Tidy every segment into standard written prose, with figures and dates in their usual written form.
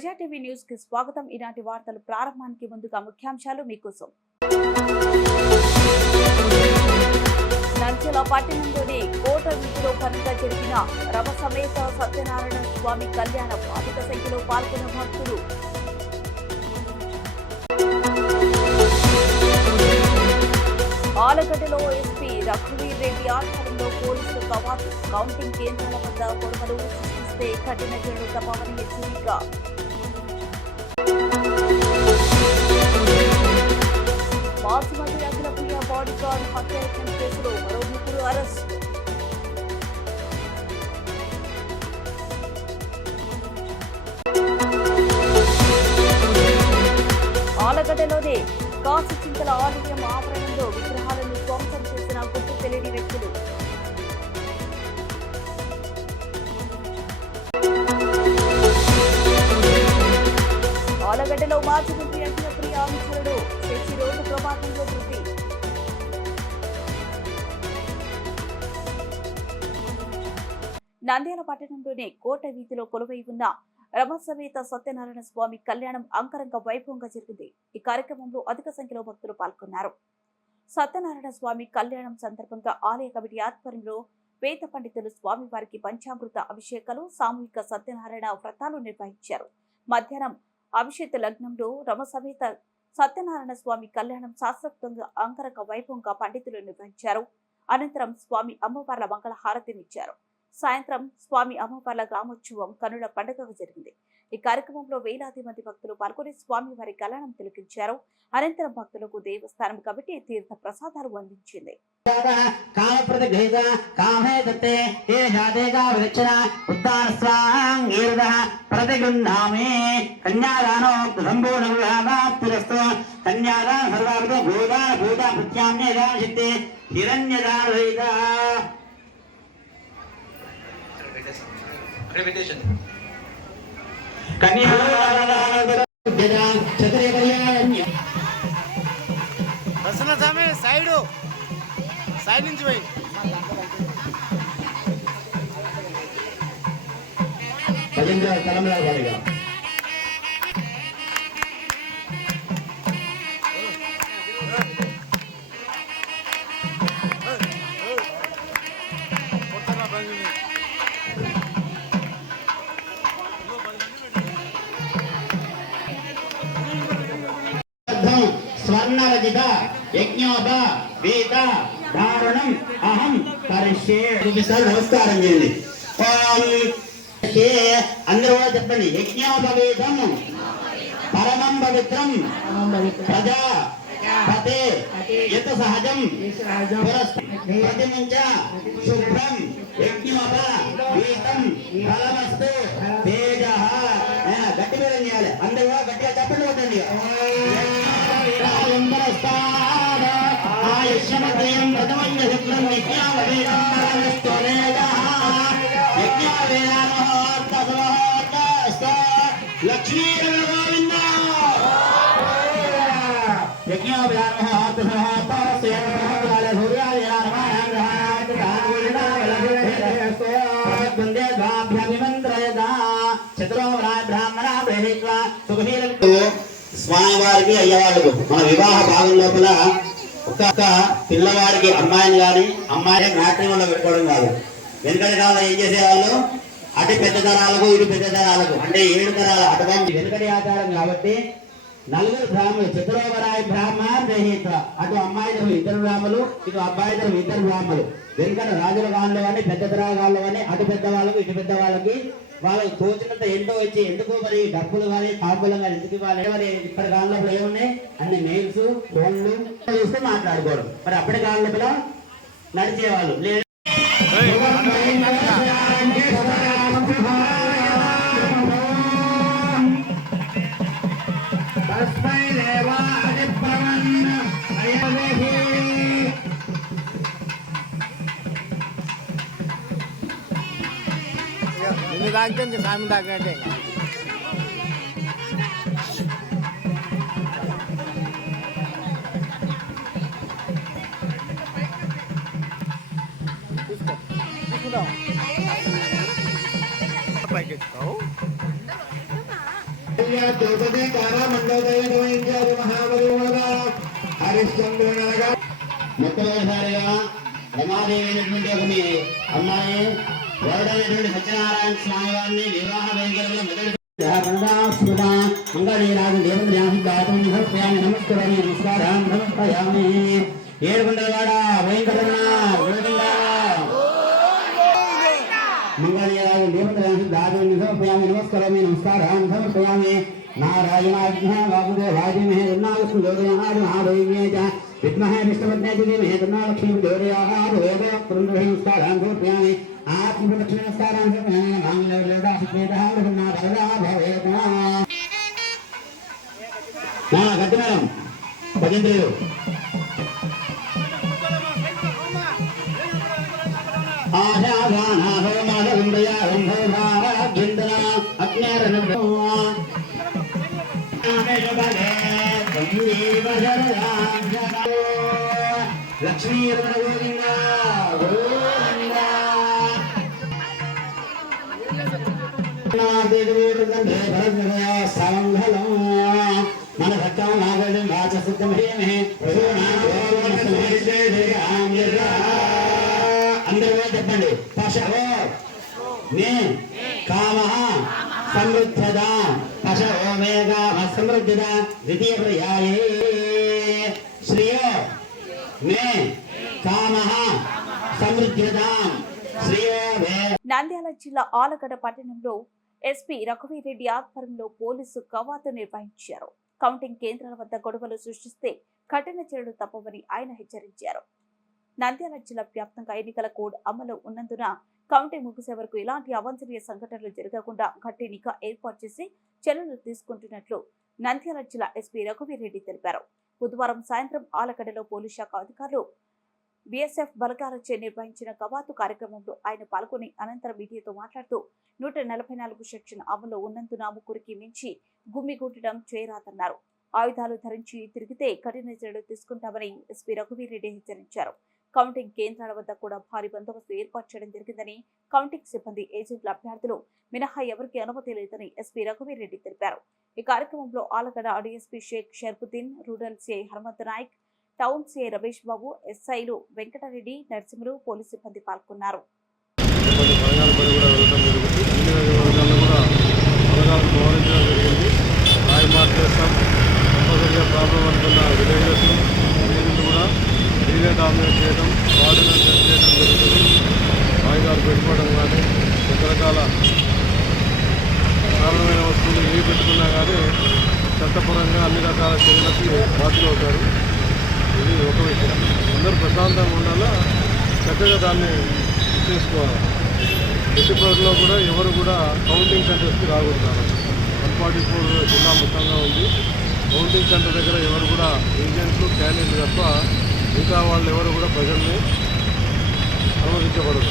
ప్రజా TV news కి స్వాగతం. ఈనాటి వార్తలు ప్రారంభానికి ముందుగా ముఖ్యాంశాలు మీకోసం. నంద్యాల పట్టణంలోని కోట వీధిలో ఘనంగా జరిగిన రమ సమేత సత్యనారాయణ స్వామి కళ్యాణం. అధిక సంఖ్యలో పాల్గొన్న భక్తులు. ఆలగడ్డలో ఎస్పీ రఘువీర్ రెడ్డి ఆధ్వర్యంలో పోలీసులు కౌంటింగ్ కేంద్రాల వద్ద గొడవలు సృష్టిస్తే కఠిన చర్యలు తప్పవని హెచ్చరిక. మాజీ మంత్రి అఖిలప్రియ బాడీగార్డ్ హత్యాయత్నం కేసులో మరో 3 అరెస్ట్. ఆలగడ్డలోని కాశీచింతల ఆలయం ఆవరణంలో విగ్రహాలను ధ్వంసం చేసిన గుర్తు తెలియని వ్యక్తులు. ఆలగడ్డలో మాజీ మంత్రి అఖిలప్రియ అనుచరుడు శశి రోడ్డు ప్రమాదంలో మృతి. నంద్యాల పట్టణంలోని కోట వీధిలో కొలువై ఉన్న రమసమేత సత్యనారాయణ స్వామి కళ్యాణం అంగరంగ వైభవంగా జరిగింది. ఈ కార్యక్రమంలో అధిక సంఖ్యలో భక్తులు పాల్గొన్నారు. సత్యనారాయణ స్వామి కళ్యాణం సందర్భంగా ఆలయ కమిటీ ఆధ్వర్యంలో వేద పండితులు స్వామివారికి పంచామృత అభిషేకాలు, సామూహిక సత్యనారాయణ వ్రతాలు నిర్వహించారు. మధ్యాహ్నం అభిషేక లగ్నంలో రమసమేత సత్యనారాయణ స్వామి కళ్యాణం శాస్త్రోక్తంగా అంగరంగ వైభవంగా పండితులు నిర్వహించారు. అనంతరం స్వామి అమ్మవార్ల మంగళ హారతినిచ్చారు. సాయంత్రం స్వామి అమ్మవార్ల గ్రామోత్సవం కనుల పండుగగా జరిగింది. ఈ కార్యక్రమంలో వేలాది మంది భక్తులు పాల్గొని స్వామి వారి కళ్యాణం తిలకించారు. అనంతరం భక్తులకు దేవస్థానం కమిటీ తీర్థ ప్రసాదాలు అందించింది. సైడ్ నుంచి పోయి స్వర్ణరజిత యజ్ఞోప వేద ధారణం అహం పరిషే. నమస్కారం చేయండి. అందరూ చెప్పండి. యజ్ఞోపవేదం పరమం పవిత్రం ప్రజా పతే యత సహజం ప్రతిముంచ శుభ్రం యజ్ఞోప వేదం ఫలమస్తు తేజ. గట్టి మీద చేయాలి. అందరూ గట్టిగా చెప్పండి. కొట్టండి. ఆయుష్యమగ్రయం ప్రథమంజ శుక్లం యజ్ఞావేదం లక్ష్మీ గోవింద స్వామివారికి అయ్యవాళ్ళకు మన వివాహ భాగం లోపల ఒక్క పిల్లవాడికి అమ్మాయిని కానీ అమ్మాయి మ్యాట్రిమోన్లో పెట్టుకోవడం కాదు. వెనుకటి కాలంలో ఏం చేసేవాళ్ళు, అటు పెద్ద తరాలకు ఇటు పెద్ద తరాలకు అంటే 7 తరాల అటువంటి వెనుకటి ఆచారం కాబట్టి 4 బ్రాహ్మణులు చతురోవరాయ బ్రాహ్మణ గ్రహీత. అటు అమ్మాయి తరపు 2 బ్రాహ్మణులు, ఇటు అబ్బాయి తరపు 2 బ్రాహ్మణులు. వెనుకట రాజుల కాలంలో కానీ పెద్ద తరాల కాలంలో కానీ అటు పెద్ద వాళ్ళకు ఇటు పెద్ద వాళ్ళకి వాళ్ళకి తోచినంత ఎంతో వచ్చి ఎందుకు మరి డబ్బులు కానీ తాంబూలం కానీ ఎందుకు ఇవ్వాలి. మరి ఇప్పటి కాలంలో ఏమున్నాయి అన్ని మెయిల్స్ ఫోన్లు చూస్తే మాట్లాడుకోవడం. మరి అప్పటి కాలంలో నడిచేవాళ్ళు లేదు. తాగితే సామి తాగినట్టే. ద్రౌపది తారా మండోదయ మహాబలి హరిశ్చంద్రునగా మొట్టమొదటిసారిగా రమాదేవి అయినటువంటి ఒక మీ అమ్మాయి వరుడైనటువంటి సత్యనారాయణ స్వామి వారిని వివాహ వేదికలో మొదటి నమస్కారాన్ని నమస్కారాన్ని ఏడుకొండలవాడ వెంకటరమణ మంగళీరాజు దేవతయామి నమస్కారాన్ని నమస్కారాన్ని సమర్పయామి नारायणाज्ञः वासुदेवाजिमहे तन्नालक्ष्मीदेवयाः विद्महे विष्णुपत्न्यै धीमहि तन्नालक्ष्मीदेवयाः नमस्कारान् समर्पयामि आत्मप्रदक्षिण नमस्कारान् समर्पयामि माङ्गल्यदासुवेदः वृन्नाथः भवेत् ना गतिमलं भजन्तेयो आशावानाहो माधवन्दया रन्धोभाग्यन्दना अज्ञारनभो लक्ष्मी गोविंद मन अंदर చెప్పండి పశవో మే కామః సమృద్ధదా పశవో మే కామః సమృద్ధదా ద్వితీయ పర్యాయే శ్రియో మే కామః సమృద్ధదా శ్రియో మే. నంద్యాల జిల్లా ఆలగడ్డ పట్టణంలో ఎస్పీ రఘువీరెడ్డి ఆధ్వర్యంలో పోలీసు కవాతు నిర్వహించారు. కౌంటింగ్ కేంద్రాల వద్ద గొడవలు సృష్టిస్తే కఠిన చర్యలు తప్పవని ఆయన హెచ్చరించారు. నంద్యాల జిల్లా వ్యాప్తంగా ఎన్నికల కోడ్ అమలు ఉన్నందున కౌంటింగ్ ముగిసే వరకు ఇలాంటి అవాంఛనీయ సంఘటనలు జరగకుండా గట్టి నిఘా ఏర్పాటు చేసి చర్యలు తీసుకుంటున్నట్లు నంద్యాల జిల్లా ఎస్పీ రఘువీరెడ్డి తెలిపారు. బుధవారం సాయంత్రం ఆలగడ్డలో పోలీస్ శాఖ అధికారులు బీఎస్ఎఫ్ బలగాలచే నిర్వహించిన కవాతు కార్యక్రమంలో ఆయన పాల్గొని అనంతరం మీడియాతో మాట్లాడుతూ 144 సెక్షన్ అమలు ఉన్నందున ముగ్గురికి మించి గుమ్మిగూడటం చేయరాదన్నారు. ఆయుధాలు ధరించి తిరిగితే కఠిన చర్యలు తీసుకుంటామని ఎస్పీ రఘువీరెడ్డి హెచ్చరించారు. కౌంటింగ్ కేంద్రాల వద్ద కూడా భారీ బందోబస్తు ఏర్పాటు చేయడం జరిగిందని, కౌంటింగ్ సిబ్బంది ఏజెంట్ల అభ్యర్థులు మినహా ఎవరికి అనుమతి లేదని ఎస్పీ రఘువీరెడ్డి తెలిపారు. ఈ కార్యక్రమంలో Allagadda DSP Sheikh Sharfuddin, rural CI Hanumanth Naik, town CI Ramesh Babu, ఎస్ఐలు వెంకటరెడ్డి, నరసింహులు, పోలీసు సిబ్బంది పాల్గొన్నారు. డామినేట్ చేయడం, వార్డులను సెట్ చేయడం జరుగుతుంది. ఆయుధాలు పెట్టుకోవడం కానీ రకరకాల కారణమైన వస్తువులు ఏవి పెట్టుకున్నా కానీ చట్టపరంగా అన్ని రకాల చర్యలకి బాధ్యులవుతారు. ఇది ఒక విషయం. అందరూ ప్రశాంతంగా ఉండాలా, చక్కగా దాన్ని చేసుకోవాలి. ఎట్టి పరిధిలో కూడా ఎవరు కూడా కౌంటింగ్ సెంటర్స్కి రాకూడదు. 144 జిల్లా మొత్తంగా ఉంది. కౌంటింగ్ సెంటర్ దగ్గర ఎవరు కూడా ఏజెంట్లు, క్యాండిడేట్లు తప్ప మిగతా వాళ్ళు ఎవరు కూడా ప్రజల్ని అనుమతించబడదు.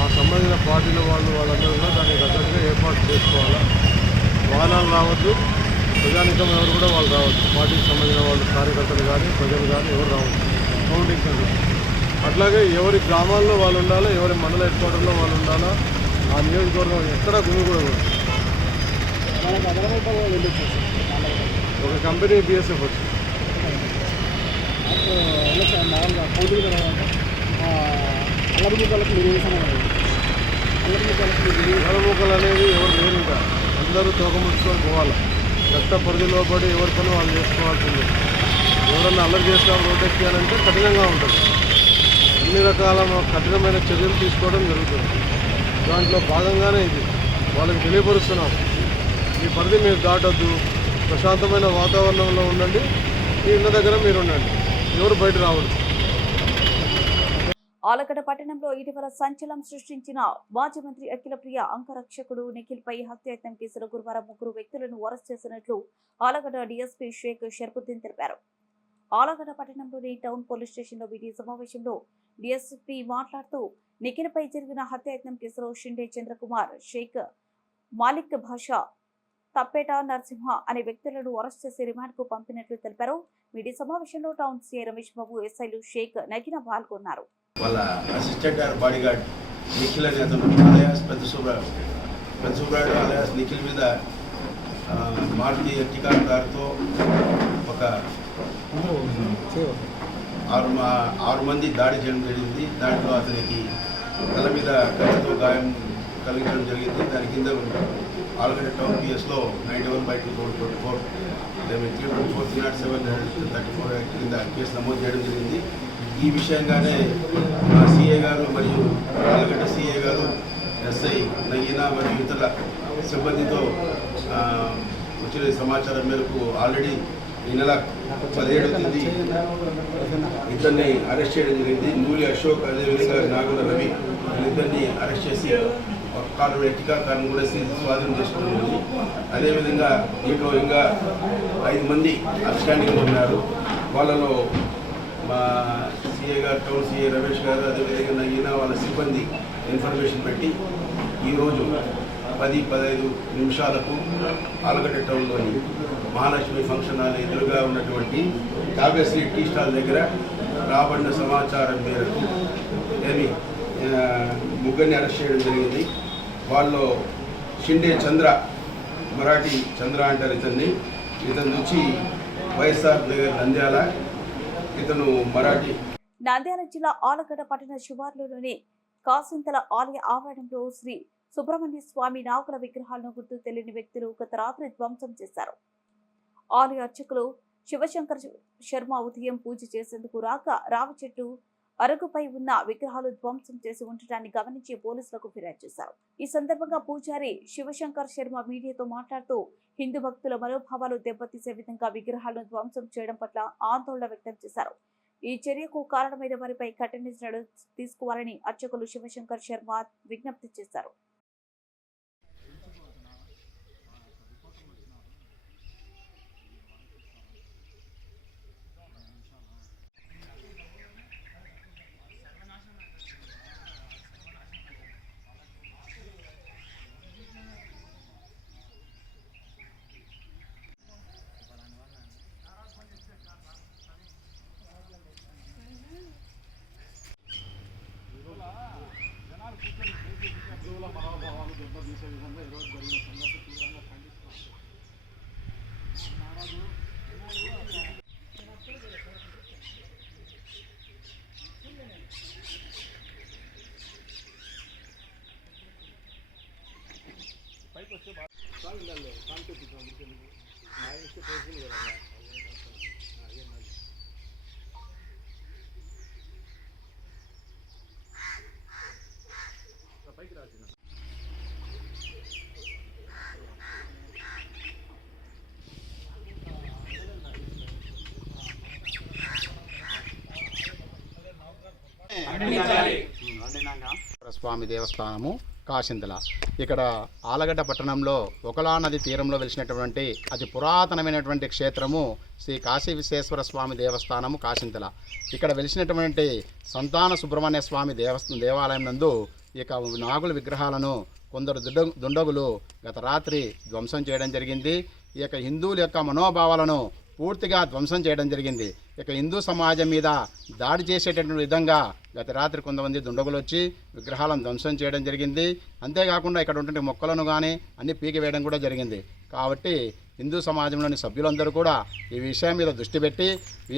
ఆ సంబంధించిన పార్టీల వాళ్ళందరూ కూడా దానికి తగ్గట్టుగా ఏర్పాటు చేసుకోవాలా. వాహనాలు రావద్దు, ప్రజానికం ఎవరు కూడా వాళ్ళు రావద్దు. పార్టీకి సంబంధించిన వాళ్ళు, కార్యకర్తలు కానీ ప్రజలు కానీ ఎవరు రావద్దు కౌంటింగ్ సెంటర్. అట్లాగే ఎవరి గ్రామాల్లో వాళ్ళు ఉండాలా, ఎవరి మండల హెడ్ క్వార్టర్లో వాళ్ళు ఉండాలా. ఆ నియోజకవర్గం ఎక్కడా గుమి కూడా ఒక కంపెనీ బీఎస్ఎఫ్ వచ్చింది. అల్లముక్కలు అనేది ఎవరు లేరు. ఇంకా అందరూ తోకముట్టుకొని పోవాలి. చట్ట పరిధిలో పడి ఎవరి పని వాళ్ళు చేసుకోవాల్సిందే. ఎవరన్నా అల్లరి చేస్తాం రోడ్డు ఎక్కాలంటే కఠినంగా ఉంటుంది. అన్ని రకాల కఠినమైన చర్యలు తీసుకోవడం జరుగుతుంది. దాంట్లో భాగంగానే ఇది వాళ్ళకి తెలియపరుస్తున్నాం. మీ పరిధి మీరు దాటొద్దు, ప్రశాంతమైన వాతావరణంలో ఉండండి, మీ ఇళ్ళ దగ్గర మీరు ఉండండి, ఎవరు బయట రావద్దు. ఆలగడ్డ పట్టణంలో ఇటీవల సంచలనం సృష్టించిన మాజీ మంత్రి అఖిలప్రియ అంగరక్షకుడు నిఖిల్ పై హత్యాయత్నం కేసులో గురువారం 3 వ్యక్తులను అరెస్ట్ చేసినట్లు ఆలగడ్డ డీఎస్పీ షేక్ షర్ఫుద్దీన్ తెలిపారు. ఆలగడ్డ పట్టణంలోని టౌన్ పోలీస్ స్టేషన్లో మీడియా సమావేశంలో డీఎస్పీ మాట్లాడుతూ నిఖిల్ పై జరిగిన హత్యాయత్నం కేసులో షిండే చంద్రకుమార్, షేక్ మాలిక్ భాషా, తప్పేట నరసింహ అనే వ్యక్తులను అరెస్ట్ చేసి రిమాండ్ కు పంపినట్లు తెలిపారు. మీడియా సమావేశంలో టౌన్ సిఐ రమేష్ బాబు, ఎస్ఐలు షేక్ నగిన పాల్గొన్నారు. వాళ్ళ అసిస్టెంట్ గారు బాడీ గార్డ్ నిఖిల్ అనే అతను అలయాస్ పెద్ద సుబ్రాయుడు అలయాస్ నిఖిల్ మీద మారుతి ఎర్టిగా కారుతో ఒక 6 మంది దాడి చేయడం జరిగింది. దాంట్లో అతనికి తల మీద కత్తితో గాయం కలిగించడం జరిగింది. దాని కింద ఆలగడ్డ టౌన్ పిఎస్లో 91/2024 307/34 కింద కేసు నమోదు చేయడం జరిగింది. ఈ విషయంగానే మా సిఏ గారు మరియు ఆలగడ్డ సిఏ గారు ఎస్ఐ నగీనా మరియు ఇతర సిబ్బందితో వచ్చిన సమాచారం మేరకు ఆల్రెడీ ఈ నెల 17వ తేదీ ఇద్దరిని అరెస్ట్ చేయడం జరిగింది. నూలి అశోక్, అదేవిధంగా నాగుల రవి వీళ్ళిద్దరిని అరెస్ట్ చేసి కారు ఎర్టిగా కారును కూడా స్వాధీనం చేసుకోవడం జరిగింది. అదేవిధంగా దీంట్లో ఇంకా 5 మంది అబ్స్టాండింగ్లో ఉన్నారు. వాళ్ళలో మా సిఏ గారు, టౌన్ సిఏ రమేష్ గారు, అదేవిధంగా నగీనా వాళ్ళ సిబ్బంది ఇన్ఫర్మేషన్ పెట్టి ఈరోజు 10-15 నిమిషాలకు ఆలగడ్డ టౌన్లోని మహాలక్ష్మి ఫంక్షన్ హాల్ ఎదురుగా ఉన్నటువంటి కావ్యశ్రీ టీ స్టాల్ దగ్గర రాబడిన సమాచారం మేరకు ముగ్గురిని అరెస్ట్ చేయడం జరిగింది. వాళ్ళు షిండే చంద్ర, మరాఠీ చంద్ర అంటారు ఇతను నుంచి వైఎస్ఆర్ నగర్ నంద్యాల, ఇతను మరాఠీ. నంద్యాల జిల్లా ఆలగడ్డ పట్టణ శివార్లలోని కాసింతల ఆలయ ఆవరణంలో శ్రీ సుబ్రహ్మణ్య స్వామి నాగుల విగ్రహాలను గుర్తు తెలియని వ్యక్తులు గత రాత్రి ధ్వంసం చేశారు. ఆలయ అర్చకులు శివశంకర్ శర్మ ఉదయం పూజ చేసేందుకు రావి చెట్టు అరుగుపై ఉన్న విగ్రహాలు ధ్వంసం చేసి ఉండటాన్ని గమనించి పోలీసులకు ఫిర్యాదు చేశారు. ఈ సందర్భంగా పూజారి శివశంకర్ శర్మ మీడియాతో మాట్లాడుతూ హిందూ భక్తుల మనోభావాలు దెబ్బతీసే విధంగా విగ్రహాలను ధ్వంసం చేయడం పట్ల ఆందోళన వ్యక్తం చేశారు. ఈ చర్యకు కారణమైన వారిపై కఠిన చర్యలు తీసుకోవాలని అర్చకులు శివశంకర్ శర్మ విజ్ఞప్తి చేశారు. స్వామి దేవస్థానము కాసింతల. ఇక్కడ ఆలగడ్డ పట్టణంలో ఒకలా నది తీరంలో వెలిసినటువంటి అతి పురాతనమైనటువంటి క్షేత్రము శ్రీ కాశీ విశ్వేశ్వర స్వామి దేవస్థానము కాసింతల. ఇక్కడ వెలిసినటువంటి సంతాన సుబ్రహ్మణ్య స్వామి దేవాలయం నందు ఇక నాగుల విగ్రహాలను కొందరు దుండగులు గత రాత్రి ధ్వంసం చేయడం జరిగింది. ఈ యొక్క హిందువుల యొక్క మనోభావాలను పూర్తిగా ధ్వంసం చేయడం జరిగింది. ఇక హిందూ సమాజం మీద దాడి చేసేటటువంటి విధంగా గత రాత్రి కొంతమంది దుండగులు వచ్చి విగ్రహాలను ధ్వంసం చేయడం జరిగింది. అంతేకాకుండా ఇక్కడ ఉండే మొక్కలను కానీ అన్ని పీకివేయడం కూడా జరిగింది. కాబట్టి హిందూ సమాజంలోని సభ్యులందరూ కూడా ఈ విషయం మీద దృష్టి పెట్టి ఈ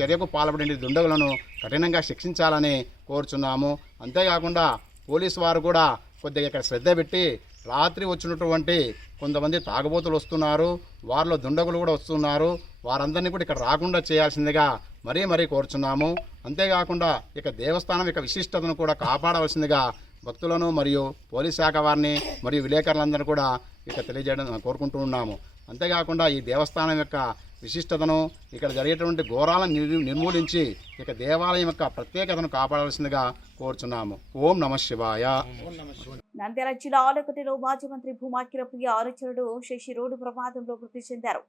చర్యకు పాల్పడిన దుండగులను కఠినంగా శిక్షించాలని కోరుచున్నాము. అంతేకాకుండా పోలీసు వారు కూడా కొద్దిగా ఇక్కడ శ్రద్ధ పెట్టి రాత్రి వచ్చినటువంటి కొంతమంది తాగుబోతులు వస్తున్నారు, వారిలో దుండగులు కూడా వస్తున్నారు, వారందరినీ కూడా ఇక్కడ రాకుండా చేయాల్సిందిగా మరీ కోరుచున్నాము. అంతేకాకుండా ఇక దేవస్థానం యొక్క విశిష్టతను కూడా కాపాడవలసిందిగా భక్తులను మరియు పోలీస్ శాఖ వారిని మరియు విలేకరులందరూ కూడా ఇక తెలియజేయడం కోరుకుంటూ ఉన్నాము. అంతేకాకుండా ఈ దేవస్థానం యొక్క విశిష్టతను ఇక్కడ జరిగేటువంటి ఘోరాలను నిర్మూలించి ఇక దేవాలయం యొక్క ప్రత్యేకతను కాపాడవలసిందిగా కోరుచున్నాము. ఓం నమః శివాయ. నంద్యాల జిల్లా ఆలగడ్డలో మాజీ మంత్రి భూమా కిరప్రియ అనుచరుడు శశి రోడ్డు ప్రమాదంలో మృతి చెందారు.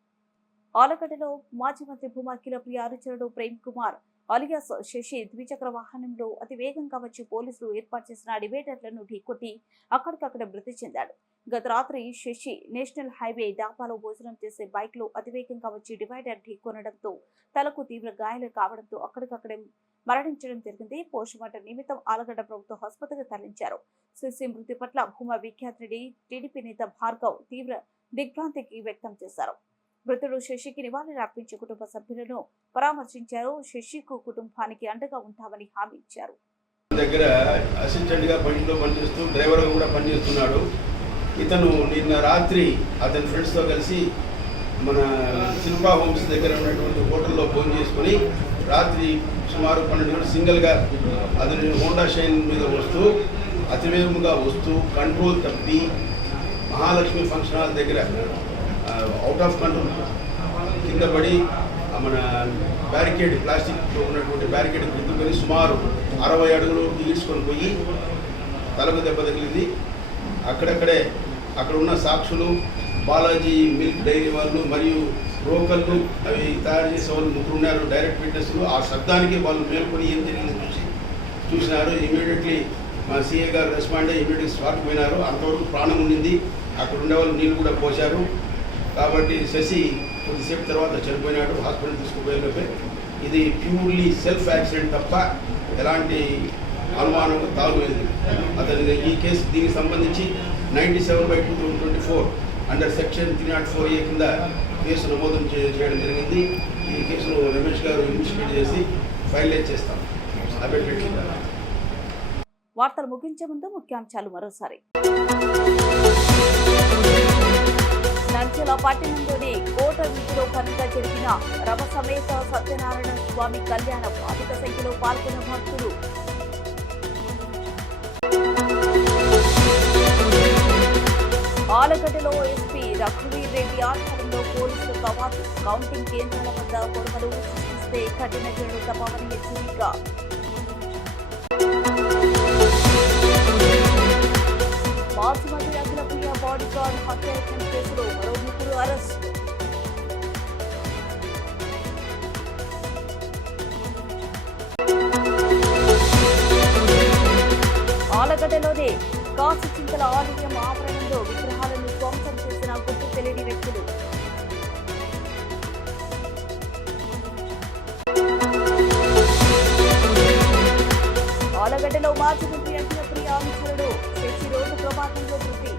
ఆలగడ్డలో మాజీ మంత్రి భూమా కిరప్రియ అనుచరుడు ప్రేమ్ కుమార్ అలియాస్ శశి ద్విచక్ర వాహనంలో అతి వేగంగా వచ్చి పోలీసులు ఏర్పాటు చేసిన డివైడర్లను ఢీకొట్టి అక్కడికక్కడ మృతి చెందాడు. గత రాత్రి శశి నేషనల్ హైవే డాబాలో భోజనం చేసే బైక్ లో అతివేగంగా వచ్చి డివైడర్ ఢీకొనడంతో తలకు తీవ్ర గాయాలు కావడంతో అక్కడికక్కడే మరణించడం జరిగింది. పోస్టుమార్టం నిమిత్తం ఆలగడ్డ ప్రభుత్వ ఆసుపత్రికి తరలించారు. శశి మృతి పట్ల భూమా విఖ్యాత్ రెడ్డి, టీడీపీ నేత భార్గవ్ తీవ్ర దిగ్భ్రాంతికి వ్యక్తం చేశారు. మృతుడు శశికి నివాళులు అర్పించి కుటుంబ సభ్యులను పరామర్శించారు. శశికు కుటుంబానికి అండగా ఉంటామని హామీ ఇచ్చారు. దగ్గర అసిస్టెంట్ గా పనిచేస్తూ డ్రైవర్ గా కూడా పనిచేస్తున్నాడు. ఇతను నిన్న రాత్రి అతని ఫ్రెండ్స్ తో కలిసి మన శిల్పా హోమ్స్ దగ్గర ఉన్నటువంటి హోటల్లో ఫోన్ చేసుకుని రాత్రి సుమారు 12 గంటలు సింగిల్గా అతని హోండా షైన్ మీద వస్తూ అతివేగంగా వస్తూ కంట్రోల్ తప్పి మహాలక్ష్మి ఫంక్షన్ హాల్ దగ్గర అవుట్ ఆఫ్ కంట్రోల్ కింద పడి మన బ్యారికేడ్ ప్లాస్టిక్తో ఉన్నటువంటి బ్యారికేడ్ గుద్దుకొని సుమారు 60 అడుగులు ఈడ్చుకొని పోయి తలకు దెబ్బ తగిలింది. అక్కడక్కడే అక్కడ ఉన్న సాక్షులు, బాలాజీ మిల్క్ డైరీ వాళ్ళు మరియు బ్రోకర్లు, అవి తయారు చేసే వాళ్ళు 3 ఉన్నారు డైరెక్ట్ విట్నెస్లు. ఆ శబ్దానికి వాళ్ళు మేల్కొని ఏం జరిగింది చూసినారు. ఇమీడియట్లీ మా సీఏ గారు రెస్పాండ్ అయ్యి ఇమీడియట్లీ స్పాట్కి పోయినారు. అంతవరకు ప్రాణం ఉండింది. అక్కడ ఉండేవాళ్ళు నీళ్ళు కూడా పోశారు. కాబట్టి శశి కొద్దిసేపు తర్వాత చనిపోయినాడు. హాస్పిటల్ తీసుకుపోయేలోపే ఇది ప్యూర్లీ సెల్ఫ్ యాక్సిడెంట్ తప్ప ఎలాంటి అనుమానం తాగులేదు. అతని ఈ కేసు దీనికి సంబంధించి 97/2024 అండర్ సెక్షన్ 304A కింద కేసు నమోదు చేయడం జరిగింది. ఈ కేసును రమేష్ గారు ఇన్వెస్టిగేట్ చేసి ఫైనలైజ్ చేస్తాం. అబెట్ వార్తలు ముగించే ముందు ముఖ్యాంశాలు మరోసారి. నంద్యాల పట్టణంలోని కోట వీధిలో ఘనంగా జరిగిన రమ సమేత సత్యనారాయణ స్వామి కళ్యాణం. అధిక సంఖ్యలో పాల్గొన్న భక్తులు. ఆలగడ్డలో ఎస్పీ రఘువీర్ రెడ్డి ఆధ్వర్యంలో పోలీసులు కౌంటింగ్ కేంద్రాల వద్ద గొడవలు సృష్టిస్తే కఠిన చర్యలు తప్పవని హెచ్చరిక. మాజీ మంత్రి అఖిలప్రియ బాడీగార్డ్ హత్యాయత్నం కేసులో మరో 3 అరెస్ట్. ఆలగడ్డలోనే కాసు చింతల ఆలయం ఆవరణంలో విగ్రహాలను ధ్వంసం చేసిన గుర్తు తెలియని వ్యక్తులు. ఆలగడ్డలో మాజీ మంత్రి అఖిలప్రియ అనుచరుడు శశి రోడ్డు ప్రమాదంలో మృతి.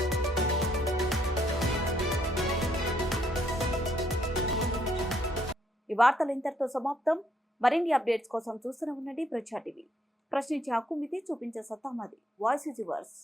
ఈ వార్తలు ఇంతటితో సమాప్తం. మరిన్ని అప్డేట్స్ కోసం చూస్తూనే ఉండండి ప్రజా టీవీ. ప్రశ్నించే హక్కు మీది, చూపించే సత్తా మాది. Voice is yours.